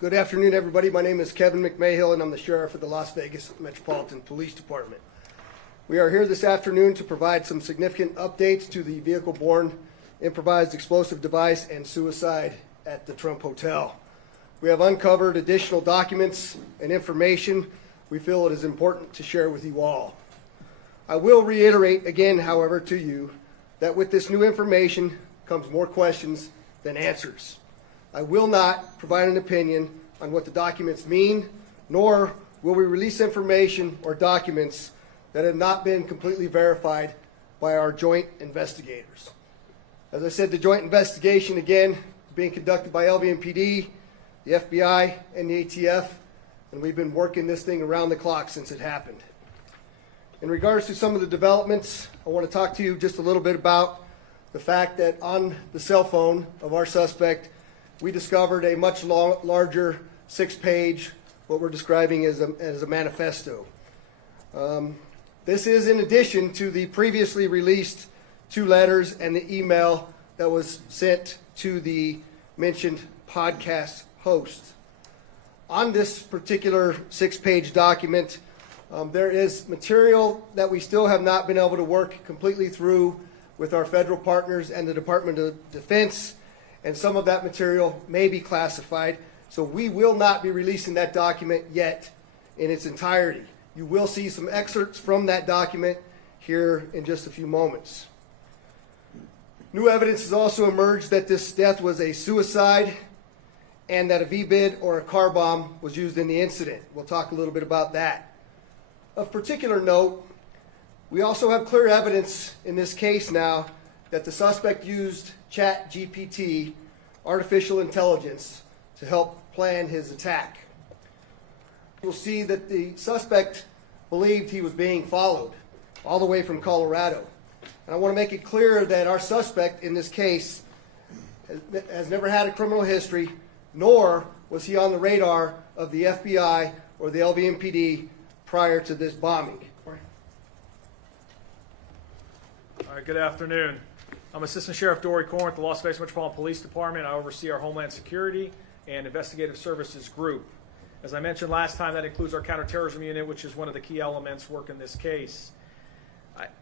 Good afternoon, everybody. My name is Kevin McMahill, and I'm the Sheriff of the Las Vegas Metropolitan Police Department. We are here this afternoon to provide some significant updates to the vehicle-borne improvised explosive device and suicide at the Trump Hotel. We have uncovered additional documents and information we feel it is important to share with you all. I will reiterate again, however, to you that with this new information comes more questions than answers. I will not provide an opinion on what the documents mean, nor will we release information or documents that have not been completely verified by our joint investigators. As I said, the joint investigation, again, is being conducted by LVMPD, the FBI, and the ATF, and we've been working this thing around the clock since it happened. In regards to some of the developments, I want to talk to you just a little bit about the fact that on the cell phone of our suspect, we discovered a much larger 6-page, what we're describing as a manifesto. This is in addition to the previously released 2 letters and the email that was sent to the mentioned podcast host. On this particular 6-page document, there is material that we still have not been able to work completely through with our federal partners and the Department of Defense, and some of that material may be classified, so we will not be releasing that document yet in its entirety. You will see some excerpts from that document here in just a few moments. New evidence has also emerged that this death was a suicide and that a V-bid or a car bomb was used in the incident. We'll talk a little bit about that. Of particular note, we also have clear evidence in this case now that the suspect used ChatGPT, artificial intelligence, to help plan his attack. You'll see that the suspect believed he was being followed all the way from Colorado. And I want to make it clear that our suspect in this case has never had a criminal history, nor was he on the radar of the FBI or the LVMPD prior to this bombing. All right, good afternoon. I'm Assistant Sheriff Dory Corn with the Las Vegas Metropolitan Police Department. I oversee our Homeland Security and Investigative Services group. As I mentioned last time, that includes our counterterrorism unit, which is one of the key elements working this case.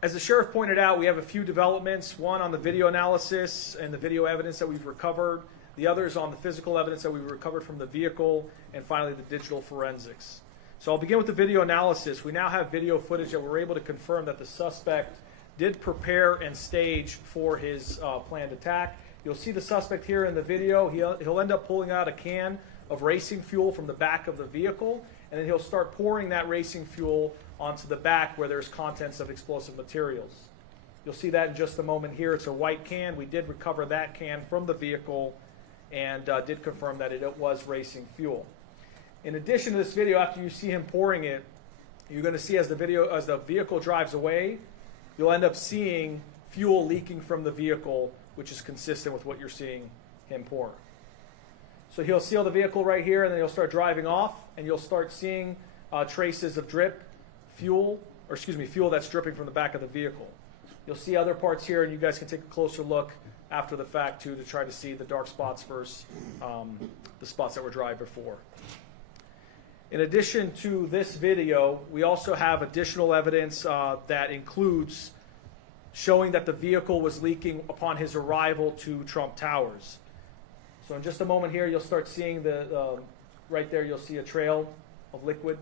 As the Sheriff pointed out, we have a few developments, one on the video analysis and the video evidence that we've recovered, the other is on the physical evidence that we recovered from the vehicle, and finally the digital forensics. So I'll begin with the video analysis. We now have video footage that we're able to confirm that the suspect did prepare and stage for his planned attack. You'll see the suspect here in the video. He'll end up pulling out a can of racing fuel from the back of the vehicle, and then he'll start pouring that racing fuel onto the back where there's contents of explosive materials. You'll see that in just a moment here. It's a white can. We did recover that can from the vehicle and did confirm that it was racing fuel. In addition to this video, after you see him pouring it, you're going to see as the vehicle drives away, you'll end up seeing fuel leaking from the vehicle, which is consistent with what you're seeing him pour. So he'll seal the vehicle right here, and then he'll start driving off, and you'll start seeing traces of fuel that's dripping from the back of the vehicle. You'll see other parts here, and you guys can take a closer look after the fact, too, to try to see the dark spots versus the spots that were dry before. In addition to this video, we also have additional evidence that includes showing that the vehicle was leaking upon his arrival to Trump Towers. So in just a moment here, you'll start seeing right there, you'll see a trail of liquid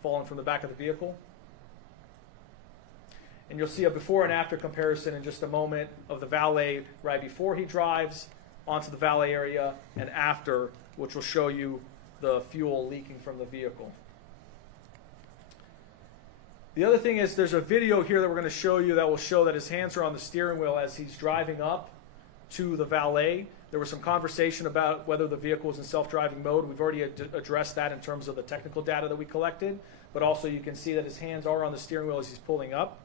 falling from the back of the vehicle. And you'll see a before and after comparison in just a moment of the valet right before he drives onto the valet area and after, which will show you the fuel leaking from the vehicle. The other thing is there's a video here that we're going to show you that will show that his hands are on the steering wheel as he's driving up to the valet. There was some conversation about whether the vehicle was in self-driving mode. We've already addressed that in terms of the technical data that we collected, but also you can see that his hands are on the steering wheel as he's pulling up.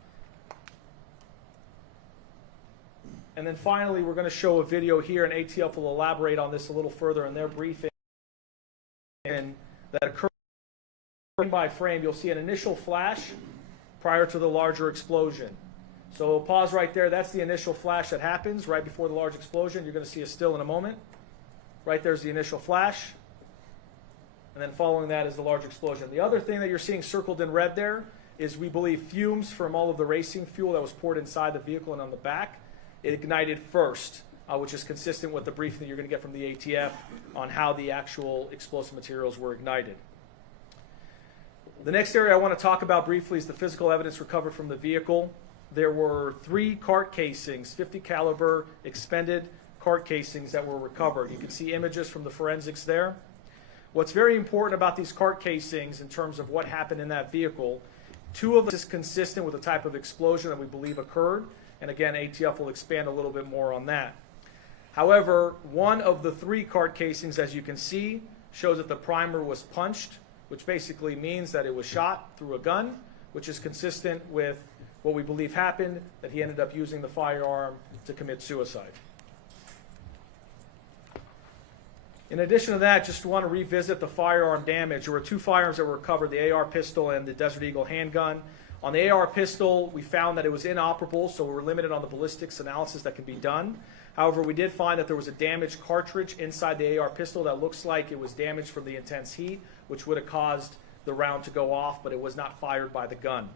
And then finally, we're going to show a video here, and ATF will elaborate on this a little further in their briefing. And that occurs frame by frame. You'll see an initial flash prior to the larger explosion. So we'll pause right there. That's the initial flash that happens right before the large explosion. You're going to see a still in a moment. Right there's the initial flash. and then following that is the large explosion. The other thing that you're seeing circled in red there is, we believe, fumes from all of the racing fuel that was poured inside the vehicle and on the back. It ignited first, which is consistent with the briefing that you're going to get from the ATF on how the actual explosive materials were ignited. The next area I want to talk about briefly is the physical evidence recovered from the vehicle. There were 3 cart casings, .50 caliber expended cart casings that were recovered. You can see images from the forensics there. What's very important about these cart casings in terms of what happened in that vehicle, 2 of them is consistent with the type of explosion that we believe occurred, and again, ATF will expand a little bit more on that. However, 1 of the 3 cart casings, as you can see, shows that the primer was punched, which basically means that it was shot through a gun, which is consistent with what we believe happened, that he ended up using the firearm to commit suicide. In addition to that, just want to revisit the firearm damage. There were 2 firearms that were recovered, the AR pistol and the Desert Eagle handgun. On the AR pistol, we found that it was inoperable, so we were limited on the ballistics analysis that can be done. However, we did find that there was a damaged cartridge inside the AR pistol that looks like it was damaged from the intense heat, which would have caused the round to go off, but it was not fired by the gun.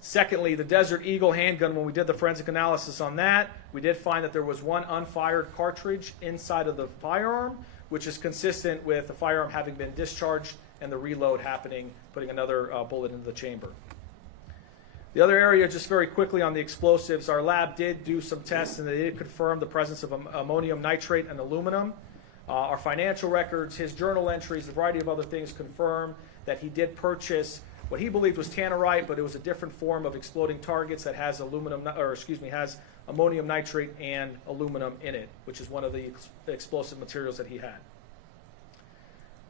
Secondly, the Desert Eagle handgun, when we did the forensic analysis on that, we did find that there was 1 unfired cartridge inside of the firearm, which is consistent with the firearm having been discharged and the reload happening, putting another bullet into the chamber. The other area, just very quickly on the explosives, our lab did do some tests and they did confirm the presence of ammonium nitrate and aluminum. Our financial records, his journal entries, a variety of other things confirm that he did purchase what he believed was tannerite, but it was a different form of exploding targets that has has ammonium nitrate and aluminum in it, which is one of the explosive materials that he had.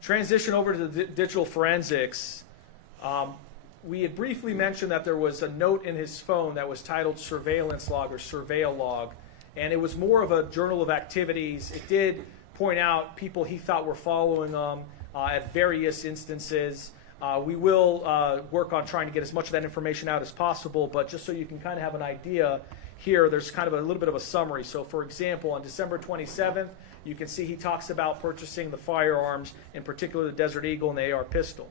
Transition over to the digital forensics. We had briefly mentioned that there was a note in his phone that was titled surveillance log or surveil log, and it was more of a journal of activities. It did point out people he thought were following him at various instances. We will work on trying to get as much of that information out as possible, but just so you can kind of have an idea here, there's kind of a little bit of a summary. So for example, on December 27th, you can see he talks about purchasing the firearms, in particular the Desert Eagle and the AR pistol.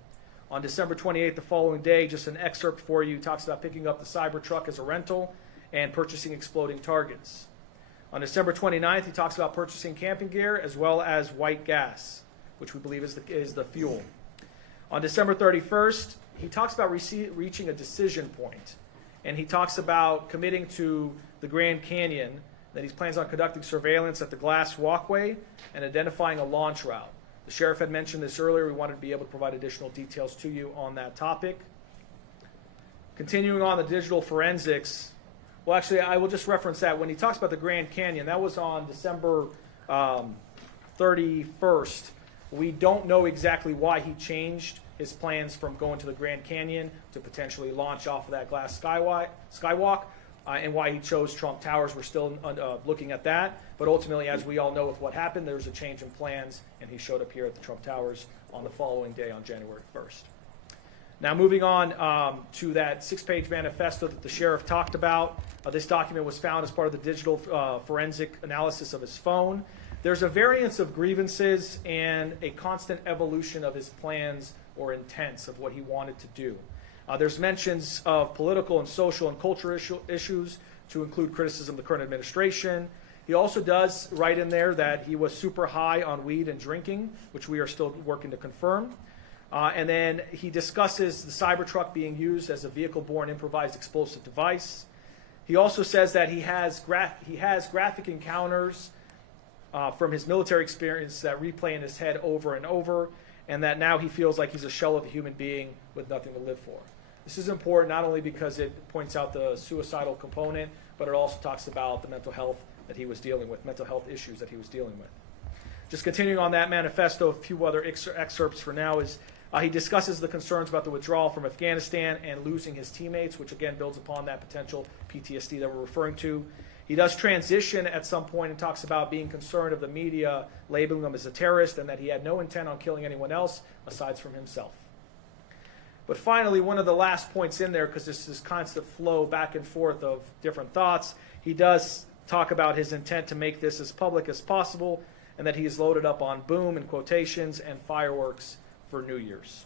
On December 28th, the following day, just an excerpt for you, talks about picking up the Cybertruck as a rental and purchasing exploding targets. On December 29th, he talks about purchasing camping gear as well as white gas, which we believe is the fuel. On December 31st, he talks about reaching a decision point, and he talks about committing to the Grand Canyon, that he plans on conducting surveillance at the glass walkway and identifying a launch route. The sheriff had mentioned this earlier. We wanted to be able to provide additional details to you on that topic. Continuing on the digital forensics, well, actually, I will just reference that. When he talks about the Grand Canyon, that was on December 31st. We don't know exactly why he changed his plans from going to the Grand Canyon to potentially launch off of that glass skywalk, and why he chose Trump Towers. We're still looking at that. But ultimately, as we all know with what happened, there was a change in plans, and he showed up here at the Trump Towers on the following day, on January 1st. Now, moving on to that 6-page manifesto that the sheriff talked about. This document was found as part of the digital forensic analysis of his phone. There's a variance of grievances and a constant evolution of his plans or intents of what he wanted to do. There's mentions of political and social and cultural issues to include criticism of the current administration. He also does write in there that he was super high on weed and drinking, which we are still working to confirm. And then he discusses the Cybertruck being used as a vehicle-borne improvised explosive device. He also says that he has graphic encounters from his military experience that replay in his head over and over, and that now he feels like he's a shell of a human being with nothing to live for. This is important not only because it points out the suicidal component, but it also talks about the mental health that he was dealing with, mental health issues that he was dealing with. Just continuing on that manifesto, a few other excerpts for now is he discusses the concerns about the withdrawal from Afghanistan and losing his teammates, which again builds upon that potential PTSD that we're referring to. He does transition at some point and talks about being concerned of the media labeling him as a terrorist and that he had no intent on killing anyone else aside from himself. But finally, one of the last points in there, because this is constant flow back and forth of different thoughts, he does talk about his intent to make this as public as possible and that he is loaded up on boom, in quotations, and fireworks for New Year's.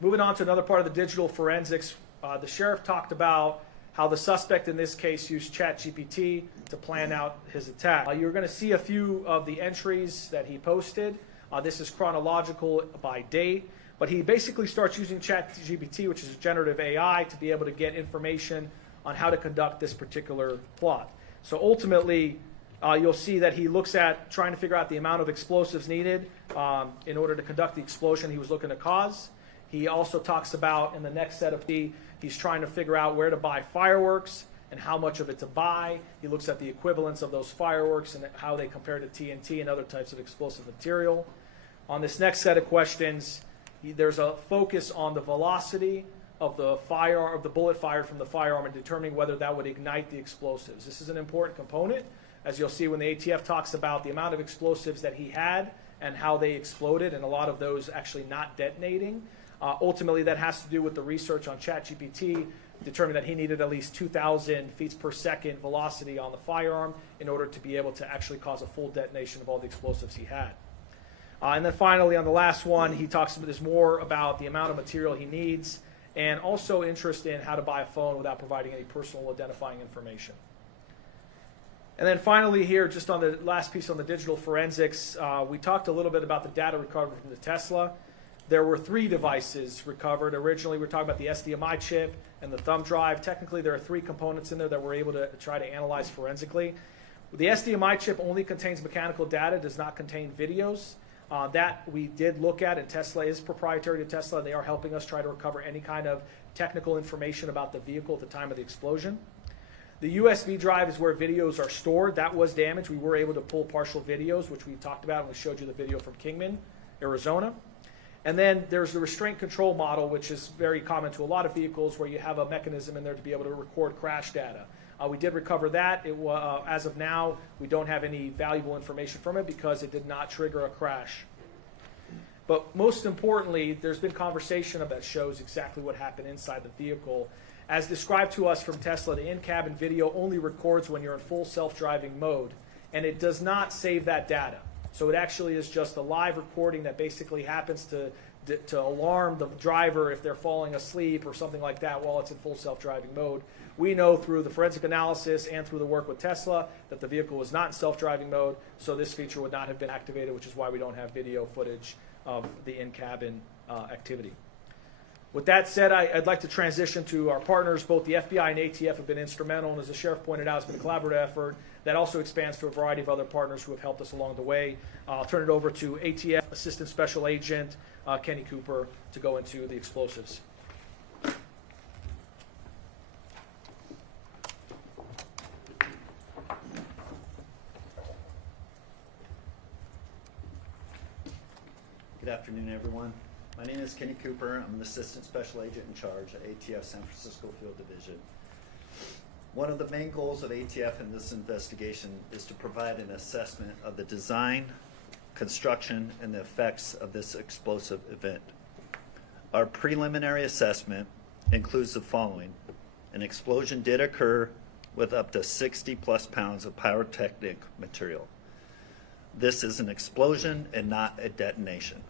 Moving on to another part of the digital forensics, the sheriff talked about how the suspect in this case used ChatGPT to plan out his attack. You're going to see a few of the entries that he posted. This is chronological by date, but he basically starts using ChatGPT, which is a generative AI, to be able to get information on how to conduct this particular plot. So ultimately, you'll see that he looks at trying to figure out the amount of explosives needed in order to conduct the explosion he was looking to cause. He also talks about, in the next set of he's trying to figure out where to buy fireworks and how much of it to buy. He looks at the equivalence of those fireworks and how they compare to TNT and other types of explosive material. On this next set of questions, there's a focus on the velocity of the bullet fired from the firearm and determining whether that would ignite the explosives. This is an important component, as you'll see when the ATF talks about the amount of explosives that he had and how they exploded, and a lot of those actually not detonating. Ultimately, that has to do with the research on ChatGPT, determined that he needed at least 2,000 feet per second velocity on the firearm in order to be able to actually cause a full detonation of all the explosives he had. And then finally, on the last one, he talks about this more about the amount of material he needs and also interest in how to buy a phone without providing any personal identifying information. And then finally here, just on the last piece on the digital forensics, we talked a little bit about the data recovered from the Tesla. There were 3 devices recovered. Originally, we were talking about the SDMI chip and the thumb drive. Technically, there are 3 components in there that we're able to try to analyze forensically. The SDMI chip only contains mechanical data, does not contain videos. That we did look at, and Tesla is proprietary to Tesla, and they are helping us try to recover any kind of technical information about the vehicle at the time of the explosion. The USB drive is where videos are stored. That was damaged. We were able to pull partial videos, which we talked about, and we showed you the video from Kingman, Arizona. And then there's the restraint control model, which is very common to a lot of vehicles, where you have a mechanism in there to be able to record crash data. We did recover that. As of now, we don't have any valuable information from it because it did not trigger a crash. But most importantly, there's been conversation that shows exactly what happened inside the vehicle. As described to us from Tesla, the in-cabin video only records when you're in full self-driving mode, and it does not save that data. So it actually is just a live recording that basically happens to alarm the driver if they're falling asleep or something like that while it's in full self-driving mode. We know through the forensic analysis and through the work with Tesla that the vehicle was not in self-driving mode, so this feature would not have been activated, which is why we don't have video footage of the in-cabin activity. With that said, I'd like to transition to our partners. Both the FBI and ATF have been instrumental, and as the sheriff pointed out, it's been a collaborative effort that also expands to a variety of other partners who have helped us along the way. I'll turn it over to ATF Assistant Special Agent Kenny Cooper to go into the explosives. Good afternoon, everyone. My name is Kenny Cooper. I'm an Assistant Special Agent in charge at ATF San Francisco Field Division. One of the main goals of ATF in this investigation is to provide an assessment of the design, construction, and the effects of this explosive event. Our preliminary assessment includes the following. An explosion did occur with up to 60 plus pounds of pyrotechnic material. This is an explosion and not a detonation.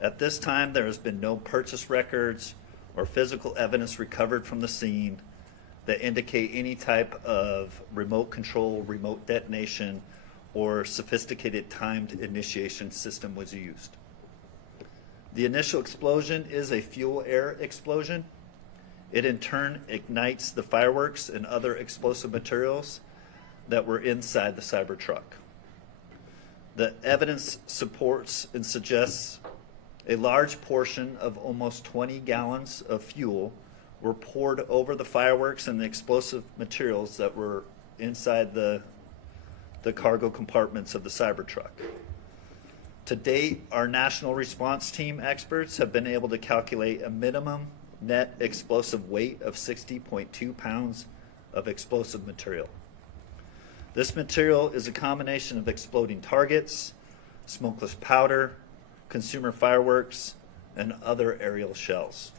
At this time, there has been no purchase records or physical evidence recovered from the scene that indicate any type of remote control, remote detonation, or sophisticated timed initiation system was used. The initial explosion is a fuel-air explosion. It in turn ignites the fireworks and other explosive materials that were inside the Cybertruck. The evidence supports and suggests a large portion of almost 20 gallons of fuel were poured over the fireworks and the explosive materials that were inside the cargo compartments of the Cybertruck. To date, our national response team experts have been able to calculate a minimum net explosive weight of 60.2 pounds of explosive material. This material is a combination of exploding targets, smokeless powder, consumer fireworks, and other aerial shells.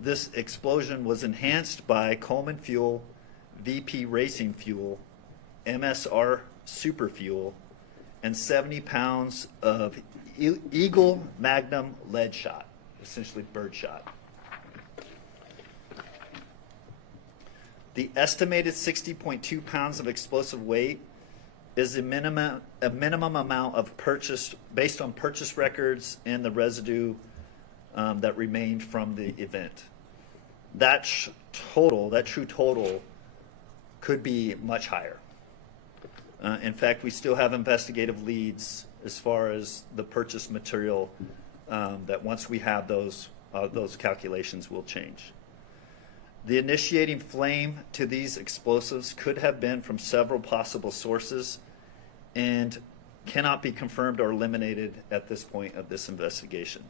This explosion was enhanced by Coleman Fuel, VP Racing Fuel, MSR super fuel, and 70 pounds of Eagle Magnum lead shot, essentially bird shot. The estimated 60.2 pounds of explosive weight is a minimum amount of purchase based on purchase records and the residue that remained from the event. That true total could be much higher. In fact, we still have investigative leads as far as the purchase material that once we have those calculations will change. The initiating flame to these explosives could have been from several possible sources and cannot be confirmed or eliminated at this point of this investigation.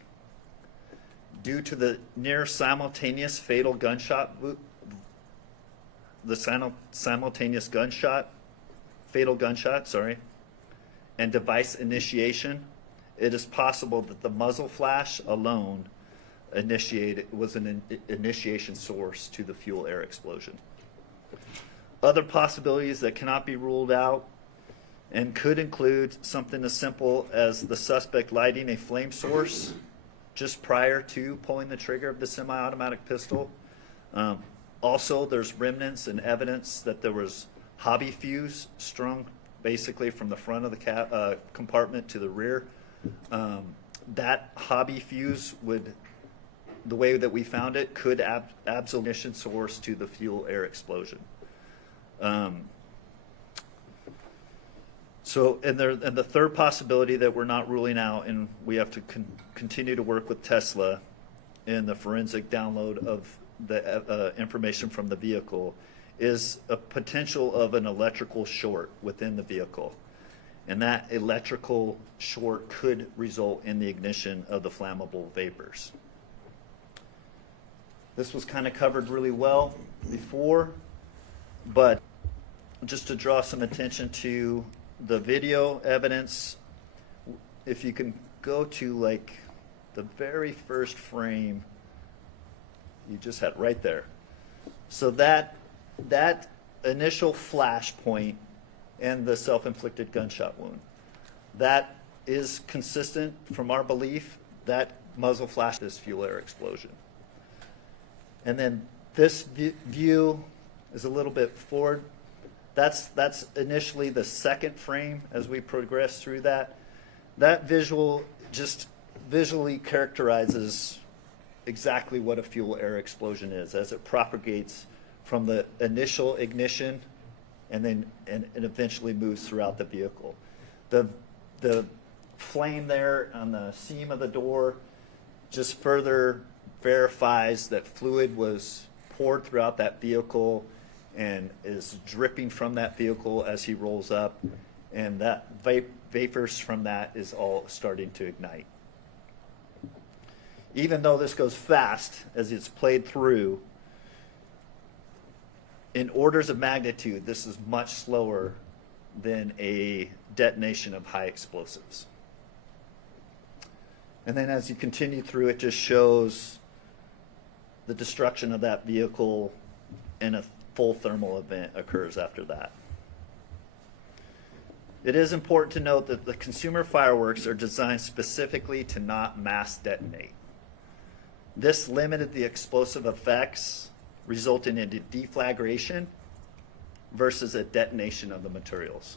Due to the near simultaneous fatal gunshot, fatal gunshot, and device initiation, it is possible that the muzzle flash alone was an initiation source to the fuel air explosion. Other possibilities that cannot be ruled out and could include something as simple as the suspect lighting a flame source just prior to pulling the trigger of the semi-automatic pistol. Also, there's remnants and evidence that there was hobby fuse strung basically from the front of the compartment to the rear. That hobby fuse would, the way that we found it, could ignition source to the fuel air explosion. And the third possibility that we're not ruling out, and we have to continue to work with Tesla in the forensic download of the information from the vehicle, is a potential of an electrical short within the vehicle. And that electrical short could result in the ignition of the flammable vapors. This was kind of covered really well before, but just to draw some attention to the video evidence, if you can go to like the very first frame, you just had right there. So that initial flash point and the self-inflicted gunshot wound, that is consistent from our belief that muzzle flash this fuel air explosion. And then this view is a little bit forward. That's initially the second frame as we progress through that. That visual just visually characterizes exactly what a fuel air explosion is as it propagates from the initial ignition and then and eventually moves throughout the vehicle. The flame there on the seam of the door just further verifies that fluid was poured throughout that vehicle and is dripping from that vehicle as he rolls up, and that vapors from that is all starting to ignite. Even though this goes fast as it's played through, in orders of magnitude, this is much slower than a detonation of high explosives. And then as you continue through, it just shows the destruction of that vehicle, and a full thermal event occurs after that. It is important to note that the consumer fireworks are designed specifically to not mass detonate. This limited the explosive effects, resulting in a deflagration versus a detonation of the materials.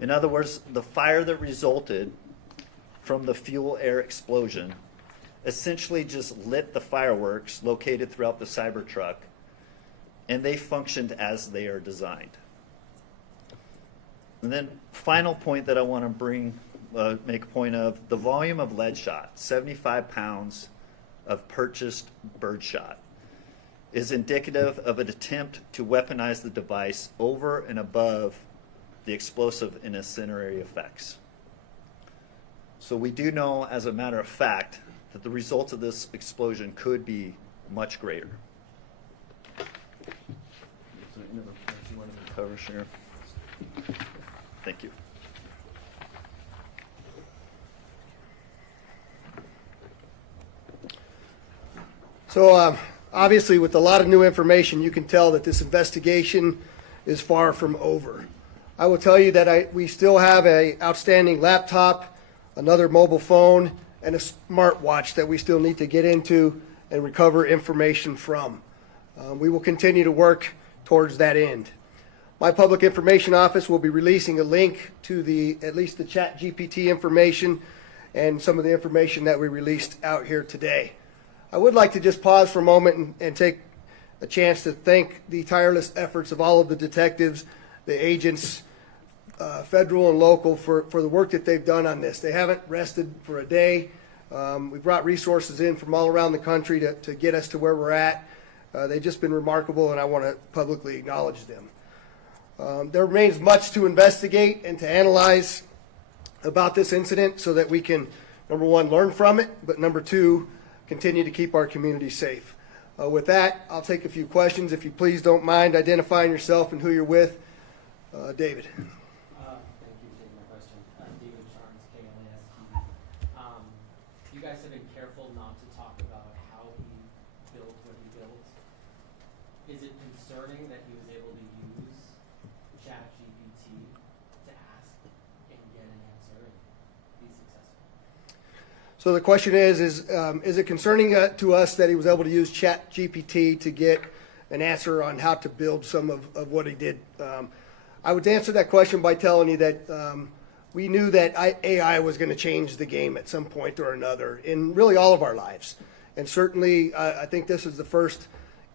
In other words, the fire that resulted from the fuel air explosion essentially just lit the fireworks located throughout the Cybertruck, and they functioned as they are designed. And then final point that I want to make a point of, the volume of lead shot, 75 pounds of purchased bird shot, is indicative of an attempt to weaponize the device over and above the explosive and incendiary effects. So we do know, as a matter of fact, that the results of this explosion could be much greater. Is there any other points you wanted to cover, Sheriff? Thank you. So obviously, with a lot of new information, you can tell that this investigation is far from over. I will tell you that we still have a outstanding laptop, another mobile phone, and a smartwatch that we still need to get into and recover information from. We will continue to work towards that end. My public information office will be releasing a link to at least the ChatGPT information and some of the information that we released out here today. I would like to just pause for a moment and take a chance to thank the tireless efforts of all of the detectives, the agents, federal and local, for the work that they've done on this. They haven't rested for a day. We brought resources in from all around the country to get us to where we're at. They've just been remarkable, and I want to publicly acknowledge them. There remains much to investigate and to analyze about this incident so that we can, number one, learn from it, but number two, continue to keep our community safe. With that, I'll take a few questions. If you please don't mind identifying yourself and who you're with. David. Thank you for taking my question. David Charnes, KLAS TV. You guys have been careful not to talk about how he built what he built. Is it concerning that he was able to use ChatGPT to ask and get an answer and be successful? So the question is it concerning to us that he was able to use ChatGPT to get an answer on how to build some of what he did? I would answer that question by telling you that we knew that AI was going to change the game at some point or another in really all of our lives. And certainly, I think this is the first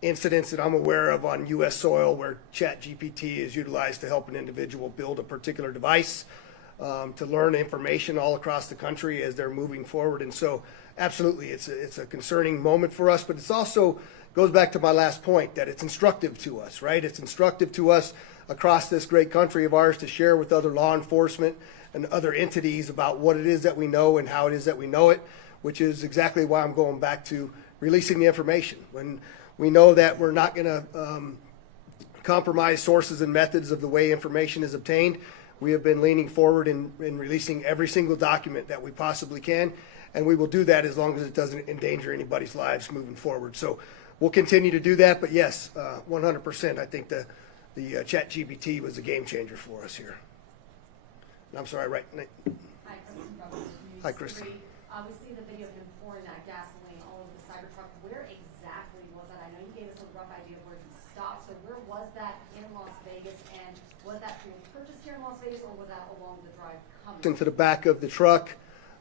incidents that I'm aware of on U.S. soil where ChatGPT is utilized to help an individual build a particular device, to learn information all across the country as they're moving forward. And so, absolutely, it's a concerning moment for us, but it's also goes back to my last point that it's instructive to us, right? It's instructive to us across this great country of ours to share with other law enforcement and other entities about what it is that we know and how it is that we know it, which is exactly why I'm going back to releasing the information. When we know that we're not going to compromise sources and methods of the way information is obtained, we have been leaning forward in releasing every single document that we possibly can, and we will do that as long as it doesn't endanger anybody's lives moving forward. So we'll continue to do that, but yes, 100%, I think the ChatGPT was a game changer for us here. And I'm sorry, right? Hi, Kristen from News Hi, Kristen. 3. We see the video of him pouring that gasoline all over the Cybertruck. Where exactly was that? I know you gave us a rough idea of where he stopped. So where was that in Las Vegas? And was that fuel purchased here in Las Vegas, or was that along the drive coming? Into the back of the truck,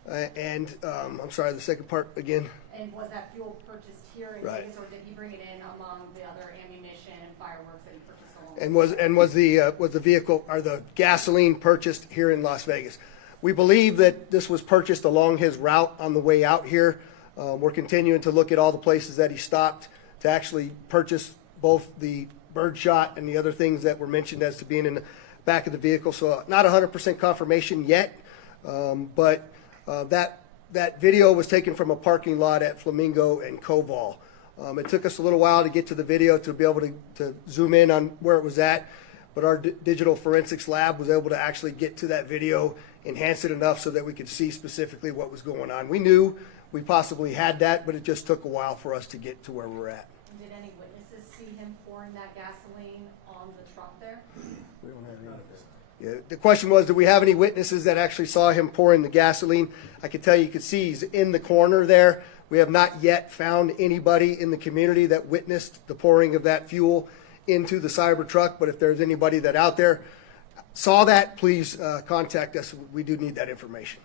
and I'm sorry, the second part again. And was that fuel purchased here in Right. Vegas, or did he bring it in among the other ammunition and fireworks that he purchased along? And was the vehicle or the gasoline purchased here in Las Vegas? We believe that this was purchased along his route on the way out here. We're continuing to look at all the places that he stopped to actually purchase both the birdshot and the other things that were mentioned as to being in the back of the vehicle. So not 100% confirmation yet, but that video was taken from a parking lot at Flamingo and Koval. It took us a little while to get to the video to be able to zoom in on where it was at, but our digital forensics lab was able to actually get to that video, enhance it enough so that we could see specifically what was going on. We knew we possibly had that, but it just took a while for us to get to where we're at. And did any witnesses see him pouring that gasoline on the truck there? We don't have any. Yeah, the question was, do we have any witnesses that actually saw him pouring the gasoline? I can tell you could see he's in the corner there. We have not yet found anybody in the community that witnessed the pouring of that fuel into the Cybertruck, but if there's anybody that out there saw that, please contact us. We do need that information.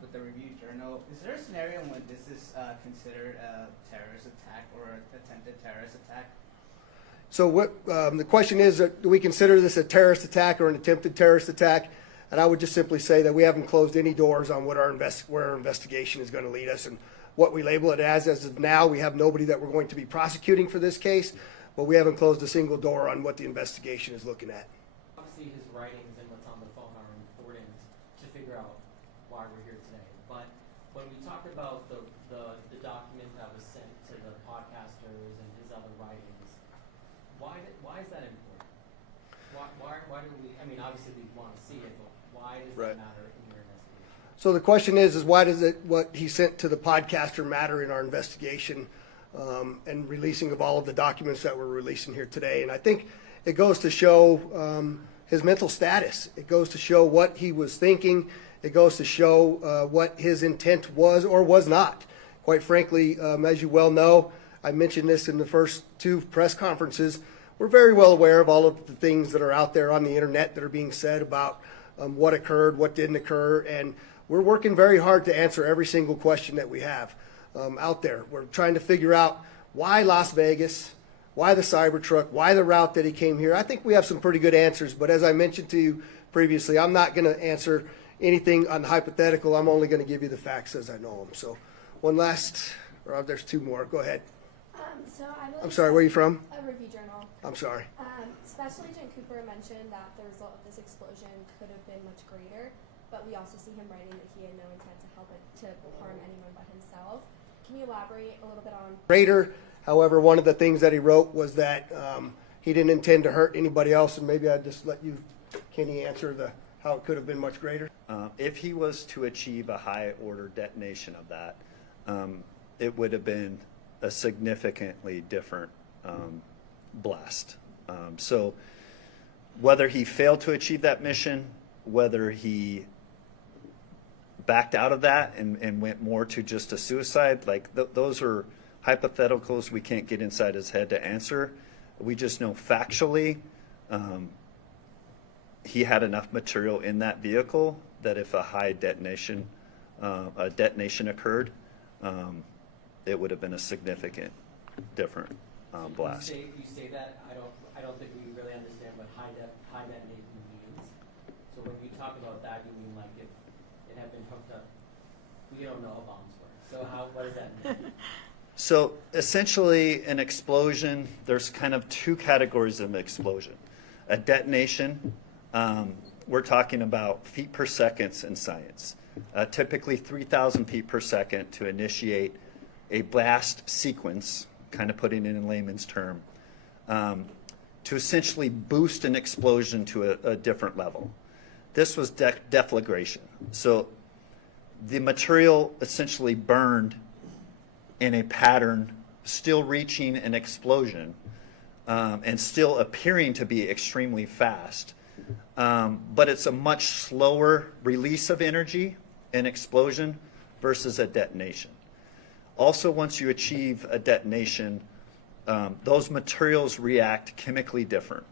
With the Review Journal, is there a scenario when this is considered a terrorist attack or an attempted terrorist attack? So what the question is, do we consider this a terrorist attack or an attempted terrorist attack? And I would just simply say that we haven't closed any doors on what where our investigation is going to lead us and what we label it as. As of now, we have nobody that we're going to be prosecuting for this case, but we haven't closed a single door on what the investigation is looking at. Obviously, his writings and what's on the phone are important to figure out why we're here today. But when we talk about the document that was sent to the podcasters and his other writings, why is that important? Why do we? I mean, obviously we want to see it, but why does Right. that matter in your investigation? So the question is why does what he sent to the podcaster matter in our investigation and releasing of all of the documents that we're releasing here today? And I think it goes to show his mental status. It goes to show what he was thinking. It goes to show what his intent was or was not. Quite frankly, as you well know, I mentioned this in the first 2 press conferences, we're very well aware of all of the things that are out there on the internet that are being said about what occurred, what didn't occur, and we're working very hard to answer every single question that we have out there. We're trying to figure out why Las Vegas, why the Cybertruck, why the route that he came here. I think we have some pretty good answers, but as I mentioned to you previously, I'm not going to answer anything on hypothetical. I'm only going to give you the facts as I know them. So one last, or there's 2 more. Go ahead. I'm sorry, where are you from? A Review Journal. I'm sorry. Special Agent Cooper mentioned that the result of this explosion could have been much greater, but we also see him writing that he had no intent to harm anyone but himself. Can you elaborate a little bit on Greater, however, one of the things that he wrote was that he didn't intend to hurt anybody else, and maybe I'd just let you, Kenny, answer how it could have been much greater. If he was to achieve a high order detonation of that, it would have been a significantly different blast. So whether he failed to achieve that mission, whether he backed out of that and went more to just a suicide, like those are hypotheticals we can't get inside his head to answer. We just know factually he had enough material in that vehicle that if a high detonation occurred, it would have been a significant different blast. You say that, I don't think we really understand what high detonation means. So when you talk about that, you mean like if it had been hooked up, we don't know how bombs work. So what does that mean? So essentially an explosion, there's kind of 2 categories of explosion. A detonation, we're talking about feet per second in science. Typically 3,000 feet per second to initiate a blast sequence, kind of putting it in layman's term, to essentially boost an explosion to a different level. This was deflagration. So the material essentially burned in a pattern, still reaching an explosion, and still appearing to be extremely fast. But it's a much slower release of energy in explosion versus a detonation. Also, once you achieve a detonation, those materials react chemically different,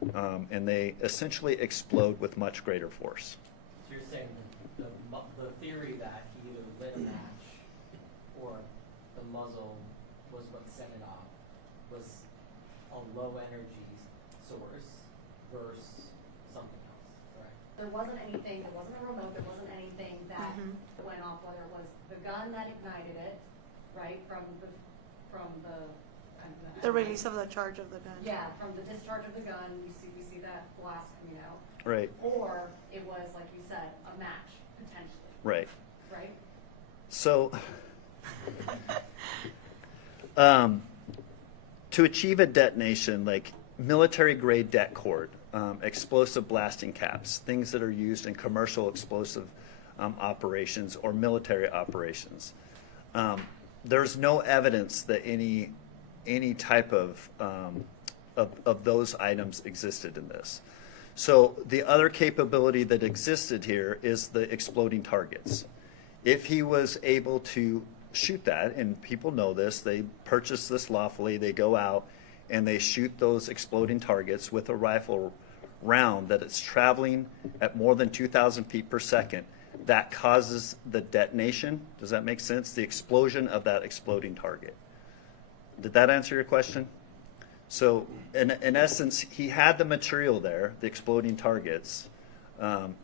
and they essentially explode with much greater force. So you're saying the theory that he either lit a match or the muzzle was what set it off was a low energy source versus something else, correct? There wasn't anything, there wasn't a remote, there wasn't anything that went off, whether it was the gun that ignited it, right, from the The release of the charge of the gun. yeah, from the discharge of the gun, we see that blast coming out. Right. Or it was, like you said, a match, potentially. Right. Right? So, to achieve a detonation, like military-grade det cord, explosive blasting caps, things that are used in commercial explosive operations or military operations, there's no evidence that any type of those items existed in this. So the other capability that existed here is the exploding targets. If he was able to shoot that, and people know this, they purchase this lawfully, they go out and they shoot those exploding targets with a rifle round that it's traveling at more than 2,000 feet per second, that causes the detonation. Does that make sense? The explosion of that exploding target. Did that answer your question? So in essence, he had the material there, the exploding targets.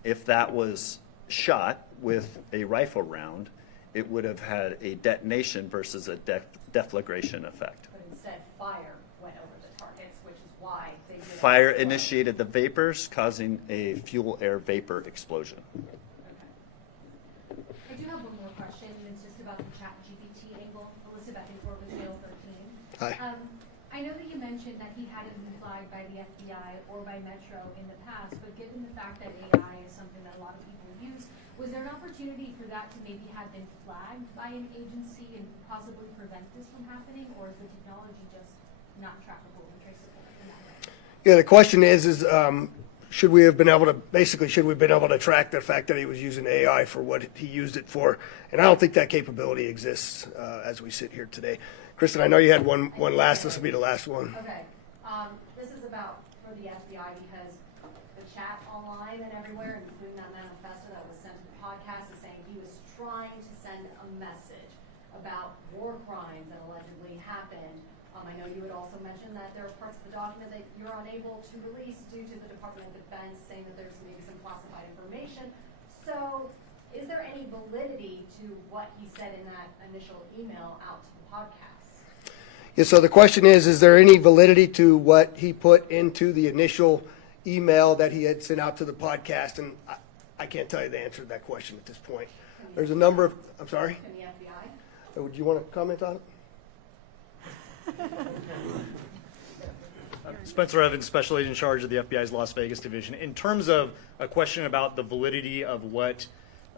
If that was shot with a rifle round, it would have had a detonation versus a deflagration effect. But instead, fire went over the targets, which is why they did Fire explode. initiated the vapors, causing a fuel-air vapor explosion. Okay. I do have one more question, and it's just about the ChatGPT angle. Elizabeth, I think we're with Jail 13. Hi. I know that you mentioned that he hadn't been flagged by the FBI or by Metro in the past, but given the fact that AI is something that a lot of people use, was there an opportunity for that to maybe have been flagged by an agency and possibly prevent this from happening, or is the technology just not trackable and traceable in that way? Yeah, the question is, should we have been able to track the fact that he was using AI for what he used it for? And I don't think that capability exists as we sit here today. Kristen, I know you had one last. This will be the last one. Okay, this is about for the FBI because the chat online and everywhere, including that manifesto that was sent to the podcast, is saying he was trying to send a message about war crimes that allegedly happened. I know you had also mentioned that there are parts of the document that you're unable to release due to the Department of Defense saying that there's maybe some classified information. So is there any validity to what he said in that initial email out to the podcast? Yeah, so the question is there any validity to what he put into the initial email that he had sent out to the podcast? And I can't tell you the answer to that question at this point. There's a number of, I'm sorry? Can the FBI? Would you want to comment on it? Spencer Evans, Special Agent in charge of the FBI's Las Vegas division. In terms of a question about the validity of what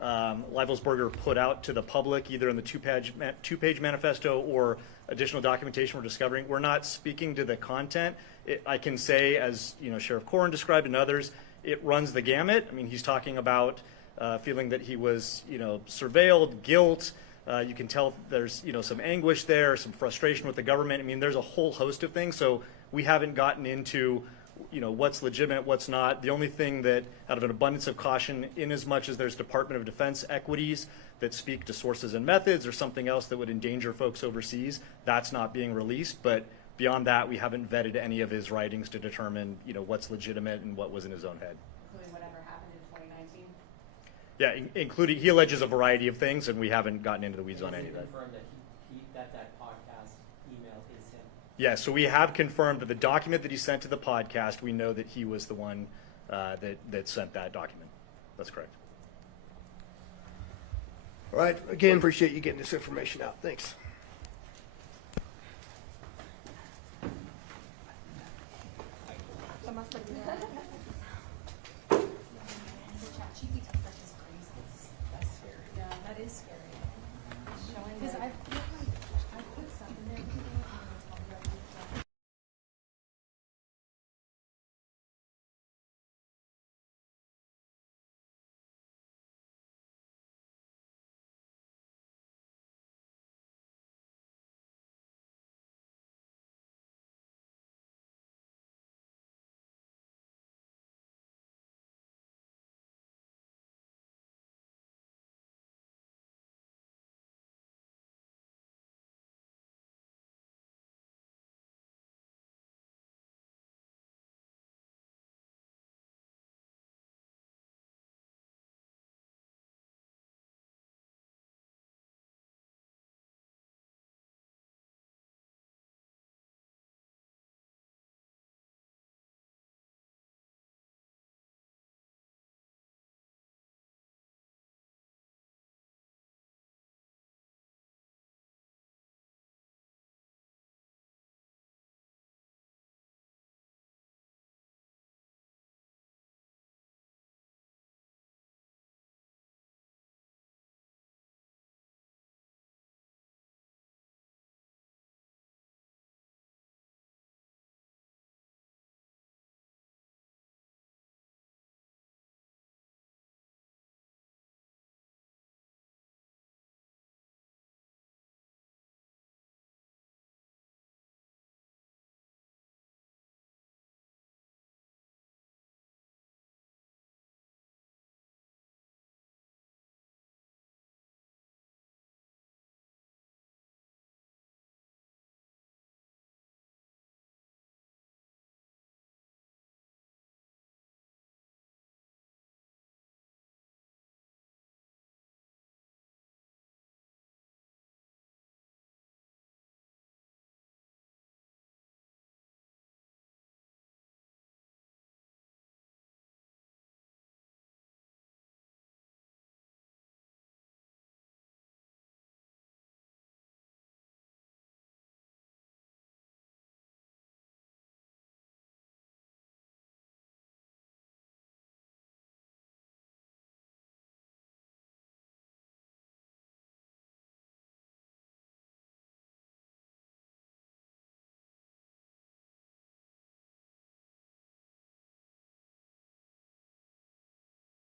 Leibelsberger put out to the public, either in the two-page manifesto or additional documentation we're discovering, we're not speaking to the content. I can say, as Sheriff Corrin described and others, it runs the gamut. I mean, he's talking about feeling that he was, surveilled, guilt. You can tell there's, some anguish there, some frustration with the government. I mean, there's a whole host of things. So we haven't gotten into, what's legitimate, what's not. The only thing that, out of an abundance of caution, in as much as there's Department of Defense equities that speak to sources and methods or something else that would endanger folks overseas, that's not being released. But beyond that, we haven't vetted any of his writings to determine, what's legitimate and what was in his own head. Including whatever happened in 2019? Yeah, including, he alleges a variety of things, and we haven't gotten into the weeds on any of that. Confirm that that podcast email is him. Yeah, so we have confirmed that the document that he sent to the podcast, we know that he was the one that sent that document. That's correct. All right. Again, appreciate you getting this information out. Thanks. I must have